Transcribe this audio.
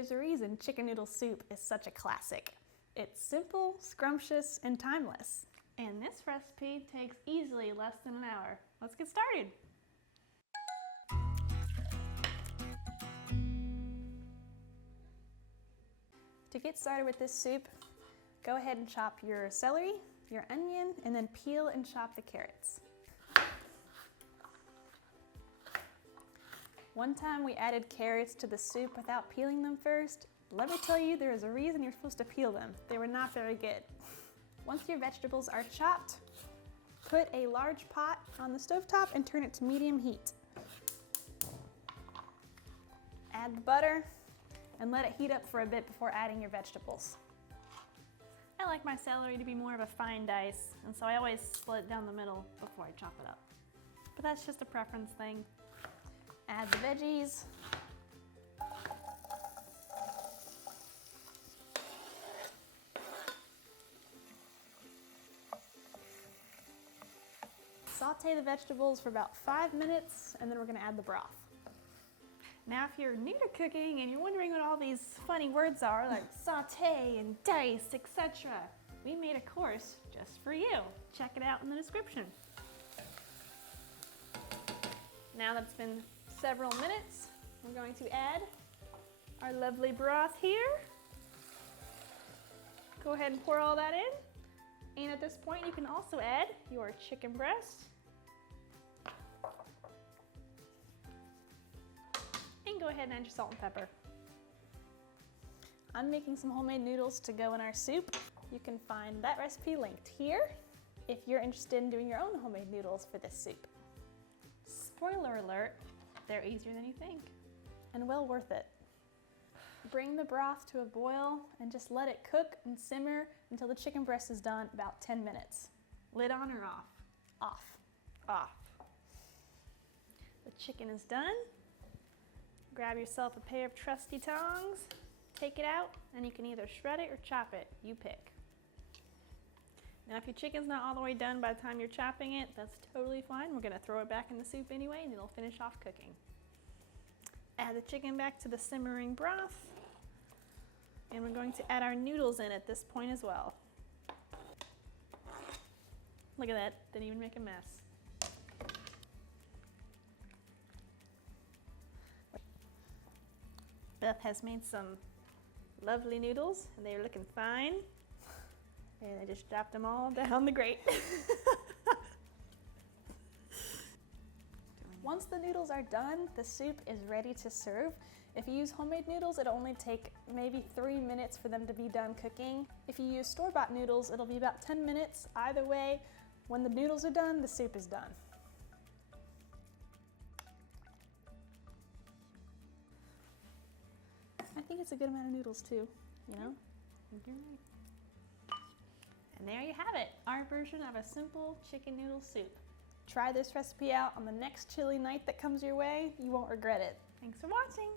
there's a reason chicken noodle soup is such a classic. It's simple, scrumptious, and timeless. And this recipe takes easily less than an hour. Let's get started. To get started with this soup, go ahead and chop your celery, your onion, and then peel and chop the carrots. One time we added carrots to the soup without peeling them first. Let me tell you, there is a reason you're supposed to peel them. They were not very good. Once your vegetables are chopped, put a large pot on the stovetop and turn it to medium heat. Add the butter and let it heat up for a bit before adding your vegetables. I like my celery to be more of a fine dice, and so I always split it down the middle before I chop it up. But that's just a preference thing. Add the veggies. Saute the vegetables for about 5 minutes, and then we're gonna add the broth. Now, if you're new to cooking and you're wondering what all these funny words are, like saute and dice, etc., we made a course just for you. Check it out in the description. Now that it's been several minutes, we're going to add our lovely broth here. Go ahead and pour all that in. And at this point, you can also add your chicken breast. And go ahead and add your salt and pepper. I'm making some homemade noodles to go in our soup. You can find that recipe linked here if you're interested in doing your own homemade noodles for this soup. Spoiler alert, they're easier than you think. And well worth it. Bring the broth to a boil and just let it cook and simmer until the chicken breast is done, about 10 minutes. Lid on or off? Off. Off. The chicken is done. Grab yourself a pair of trusty tongs, take it out, and you can either shred it or chop it, you pick. Now if your chicken's not all the way done by the time you're chopping it, that's totally fine. We're gonna throw it back in the soup anyway and it'll finish off cooking. Add the chicken back to the simmering broth, and we're going to add our noodles in at this point as well. Look at that, didn't even make a mess. Beth has made some lovely noodles and they're looking fine. And I just dropped them all down the grate. Once the noodles are done, the soup is ready to serve. If you use homemade noodles, it'll only take maybe 3 minutes for them to be done cooking. If you use store-bought noodles, it'll be about 10 minutes. Either way, when the noodles are done, the soup is done. I think it's a good amount of noodles too, you know? You're right. And there you have it, our version of a simple chicken noodle soup. Try this recipe out on the next chilly night that comes your way. You won't regret it. Thanks for watching.